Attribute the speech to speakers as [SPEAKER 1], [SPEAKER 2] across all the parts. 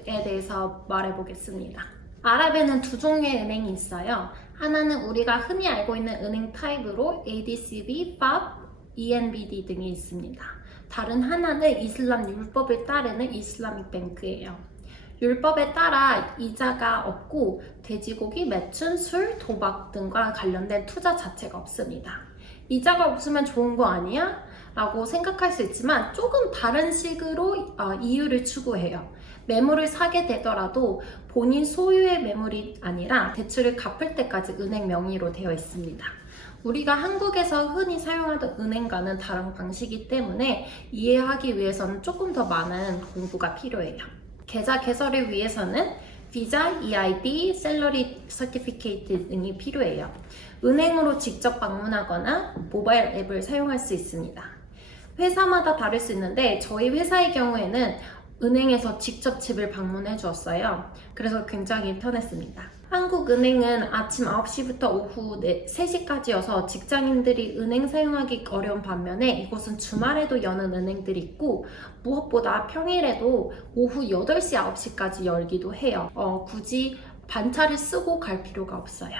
[SPEAKER 1] 번째로 은행 서비스에 대해서 말해보겠습니다. 아랍에는 두 종류의 은행이 있어요. 하나는 우리가 흔히 알고 있는 은행 타입으로 ADCB, FAB, ENBD 등이 있습니다. 다른 하나는 이슬람 율법을 따르는 이슬라믹 뱅크예요. 율법에 따라 이자가 없고 돼지고기, 매춘, 술, 도박 등과 관련된 투자 자체가 없습니다. 이자가 없으면 좋은 거 아니야? 라고 생각할 수 있지만 조금 다른 식으로 어, 이유를 추구해요. 매물을 사게 되더라도 본인 소유의 매물이 아니라 대출을 갚을 때까지 은행 명의로 되어 있습니다. 우리가 한국에서 흔히 사용하던 은행과는 다른 방식이기 때문에 이해하기 위해서는 조금 더 많은 공부가 필요해요. 계좌 개설을 위해서는 비자, EID, 셀러리 서티피케이트 등이 필요해요. 은행으로 직접 방문하거나 모바일 앱을 사용할 수 있습니다. 회사마다 다를 수 있는데 저희 회사의 경우에는 은행에서 직접 집을 방문해 주었어요. 그래서 굉장히 편했습니다. 한국은행은 아침 9시부터 오후 3시까지여서 직장인들이 은행 사용하기 어려운 반면에 이곳은 주말에도 여는 은행들이 있고 무엇보다 평일에도 오후 8시, 9시까지 열기도 해요. 어, 굳이 반차를 쓰고 갈 필요가 없어요.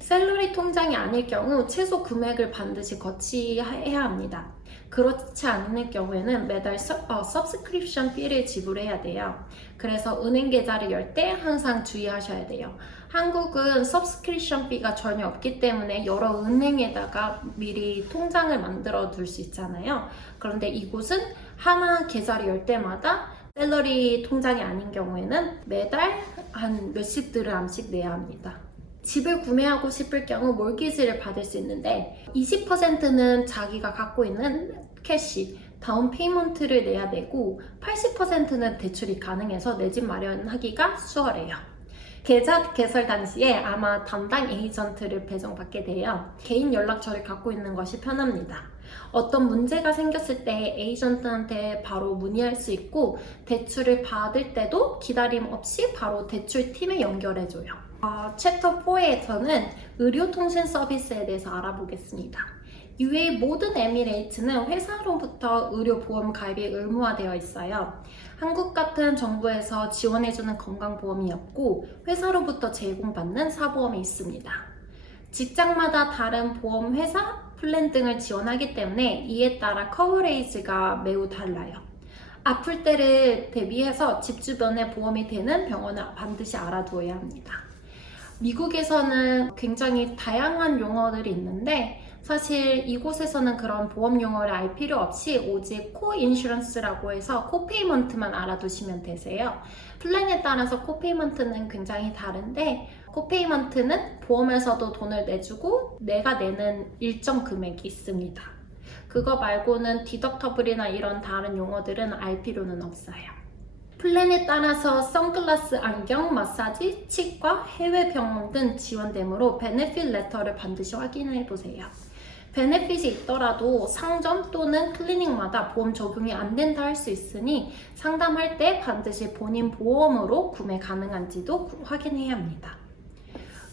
[SPEAKER 1] 셀러리 통장이 아닐 경우 최소 금액을 반드시 거치해야 합니다. 그렇지 않을 경우에는 매달 서, 어, 서브스크립션 피를 지불해야 돼요. 그래서 은행 계좌를 열 때 항상 주의하셔야 돼요. 한국은 서브스크립션 피가 전혀 없기 때문에 여러 은행에다가 미리 통장을 만들어 둘 수 있잖아요. 그런데 이곳은 하나 계좌를 열 때마다 셀러리 통장이 아닌 경우에는 매달 한 몇십 드람씩 내야 합니다. 집을 구매하고 싶을 경우 몰기지를 받을 수 있는데 20%는 자기가 갖고 있는 캐시, 다운 페이먼트를 내야 되고 80%는 대출이 가능해서 내 집 마련하기가 수월해요. 계좌 개설 당시에 아마 담당 에이전트를 배정받게 돼요. 개인 연락처를 갖고 있는 것이 편합니다. 어떤 문제가 생겼을 때 에이전트한테 바로 문의할 수 있고 대출을 받을 때도 기다림 없이 바로 대출팀에 연결해줘요. 어, 챕터 4에서는 의료통신 서비스에 대해서 알아보겠습니다. UAE 모든 에미레이트는 회사로부터 의료보험 가입이 의무화되어 있어요. 한국 같은 정부에서 지원해주는 건강보험이 없고 회사로부터 제공받는 사보험이 있습니다. 직장마다 다른 보험 회사, 플랜 등을 지원하기 때문에 이에 따라 커버레이지가 매우 달라요. 아플 때를 대비해서 집 주변에 보험이 되는 병원을 반드시 알아두어야 합니다. 미국에서는 굉장히 다양한 용어들이 있는데 사실 이곳에서는 그런 보험 용어를 알 필요 없이 오직 코 인슈런스라고 해서 코페이먼트만 알아두시면 되세요. 플랜에 따라서 코페이먼트는 굉장히 다른데 코페이먼트는 보험에서도 돈을 내주고 내가 내는 일정 금액이 있습니다. 그거 말고는 디덕터블이나 이런 다른 용어들은 알 필요는 없어요. 플랜에 따라서 선글라스, 안경, 마사지, 치과, 해외 병원 등 지원되므로 베네핏 레터를 반드시 확인해 보세요. 베네핏이 있더라도 상점 또는 클리닉마다 보험 적용이 안 된다 할 수 있으니 상담할 때 반드시 본인 보험으로 구매 가능한지도 확인해야 합니다.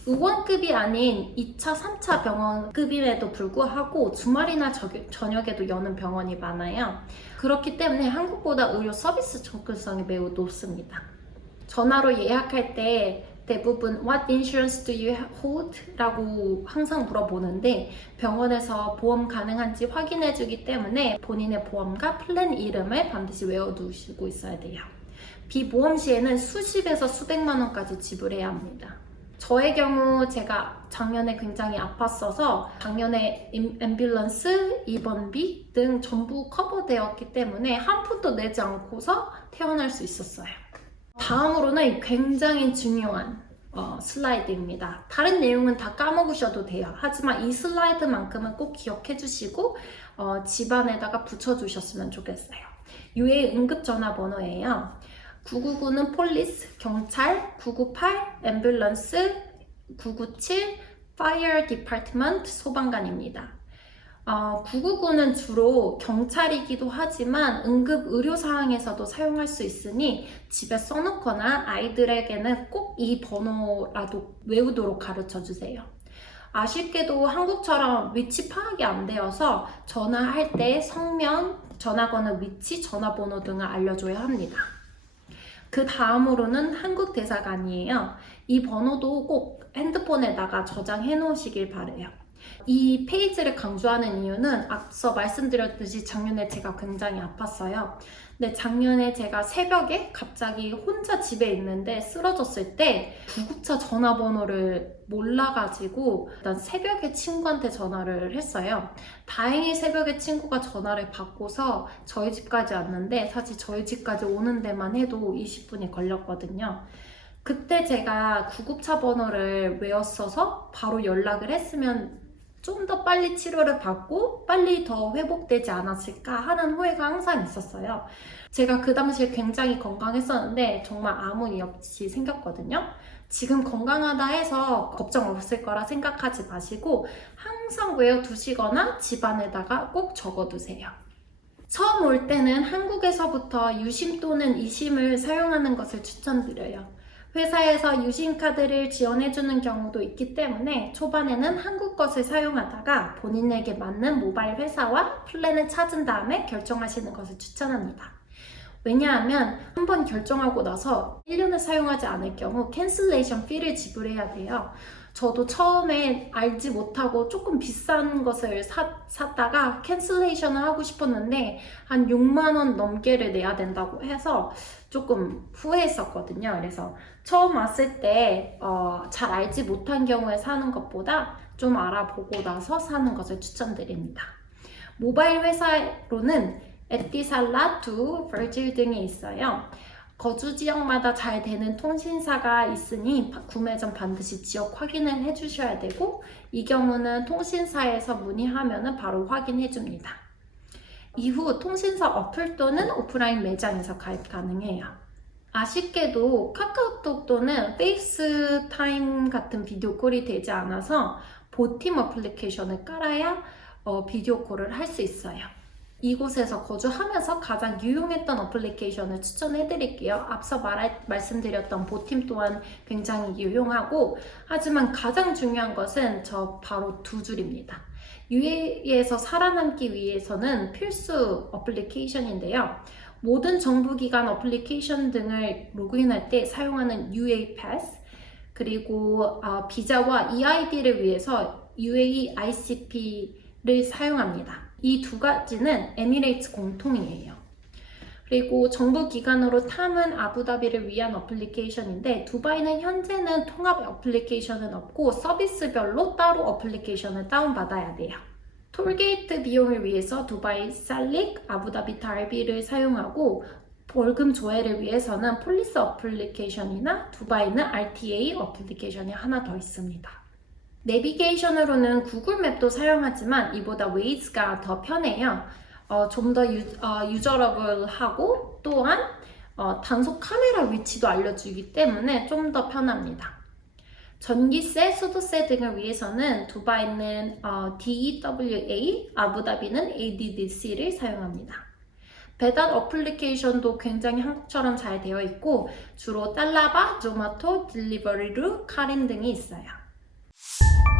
[SPEAKER 1] 의원급이 아닌 2차, 3차 병원급임에도 불구하고 주말이나 저녁에도 여는 병원이 많아요. 그렇기 때문에 한국보다 의료 서비스 접근성이 매우 높습니다. 전화로 예약할 때 대부분 What insurance do you hold? 라고 항상 물어보는데 병원에서 보험 가능한지 확인해 주기 때문에 본인의 보험과 플랜 이름을 반드시 외워두시고 있어야 돼요. 비보험 시에는 수십에서 수백만 원까지 지불해야 합니다. 저의 경우 제가 작년에 굉장히 아팠어서 작년에 앰뷸런스, 입원비 등 전부 커버되었기 때문에 한 푼도 내지 않고서 태어날 수 있었어요. 다음으로는 굉장히 중요한 어, 슬라이드입니다. 다른 내용은 다 까먹으셔도 돼요. 하지만 이 슬라이드만큼은 꼭 기억해 주시고 어, 집안에다가 붙여 주셨으면 좋겠어요. 유해 응급전화번호예요. 999는 폴리스, 경찰, 998 앰뷸런스, 997 파이어 디파트먼트 소방관입니다. 어, 999는 주로 경찰이기도 하지만 응급 의료 상황에서도 사용할 수 있으니 집에 써놓거나 아이들에게는 꼭 이 번호라도 외우도록 가르쳐 주세요. 아쉽게도 한국처럼 위치 파악이 안 되어서 전화할 때 성명, 전화 거는 위치, 전화번호 등을 알려줘야 합니다. 그 다음으로는 한국 대사관이에요. 이 번호도 꼭 핸드폰에다가 저장해 놓으시길 바래요. 이 페이지를 강조하는 이유는 앞서 말씀드렸듯이 작년에 제가 굉장히 아팠어요. 근데 작년에 제가 새벽에 갑자기 혼자 집에 있는데 쓰러졌을 때 구급차 전화번호를 몰라가지고 일단 새벽에 친구한테 전화를 했어요. 다행히 새벽에 친구가 전화를 받고서 저희 집까지 왔는데 사실 저희 집까지 오는 데만 해도 20분이 걸렸거든요. 그때 제가 구급차 번호를 외웠어서 바로 연락을 했으면 좀 더 빨리 치료를 받고 빨리 더 회복되지 않았을까 하는 후회가 항상 있었어요. 제가 그 당시에 굉장히 건강했었는데 정말 아무 일 없이 생겼거든요. 지금 건강하다 해서 걱정 없을 거라 생각하지 마시고 항상 외워두시거나 집안에다가 꼭 적어두세요. 처음 올 때는 한국에서부터 유심 또는 이심을 사용하는 것을 추천드려요. 회사에서 유심카드를 지원해주는 경우도 있기 때문에 초반에는 한국 것을 사용하다가 본인에게 맞는 모바일 회사와 플랜을 찾은 다음에 결정하시는 것을 추천합니다. 왜냐하면 한번 결정하고 나서 1년을 사용하지 않을 경우 캔슬레이션 피를 지불해야 돼요. 저도 처음에 알지 못하고 조금 비싼 것을 사, 샀다가 캔슬레이션을 하고 싶었는데 한 6만 원 넘게를 내야 된다고 해서 조금 후회했었거든요. 그래서 처음 왔을 때, 어, 잘 알지 못한 경우에 사는 것보다 좀 알아보고 나서 사는 것을 추천드립니다. 모바일 회사로는 에티살라, 두, 버질 등이 있어요. 거주 지역마다 잘 되는 통신사가 있으니 구매 전 반드시 지역 확인을 해주셔야 되고 이 경우는 통신사에서 문의하면 바로 확인해 줍니다. 이후 통신사 어플 또는 오프라인 매장에서 가입 가능해요. 아쉽게도 카카오톡 또는 페이스타임 같은 비디오 콜이 되지 않아서 보팀 어플리케이션을 깔아야 어, 비디오 콜을 할 수 있어요. 이곳에서 거주하면서 가장 유용했던 어플리케이션을 추천해 드릴게요. 앞서 말, 말씀드렸던 보팀 또한 굉장히 유용하고 하지만 가장 중요한 것은 저 바로 두 줄입니다. UA에서 살아남기 위해서는 필수 어플리케이션인데요. 모든 정부기관 어플리케이션 등을 로그인할 때 사용하는 UA Pass 그리고 어, 비자와 EID를 위해서 UAE ICP를 사용합니다. 이 두 가지는 에미레이트 공통이에요. 그리고 정부 기관으로 탐은 아부다비를 위한 어플리케이션인데 두바이는 현재는 통합 어플리케이션은 없고 서비스별로 따로 어플리케이션을 다운받아야 돼요. 톨게이트 비용을 위해서 두바이 살릭, 아부다비 달비를 사용하고 벌금 조회를 위해서는 폴리스 어플리케이션이나 두바이는 RTA 어플리케이션이 하나 더 있습니다. 내비게이션으로는 구글 맵도 사용하지만 이보다 웨이즈가 더 편해요. 어, 좀더 유저러블하고 또한 어, 단속 카메라 위치도 알려주기 때문에 좀 더 편합니다. 전기세, 수도세 등을 위해서는 두바이는 어, DEWA, 아부다비는 ADDC를 사용합니다. 배달 어플리케이션도 굉장히 한국처럼 잘 되어 있고 주로 달라바, 조마토, 딜리버리루, 카림 등이 있어요. you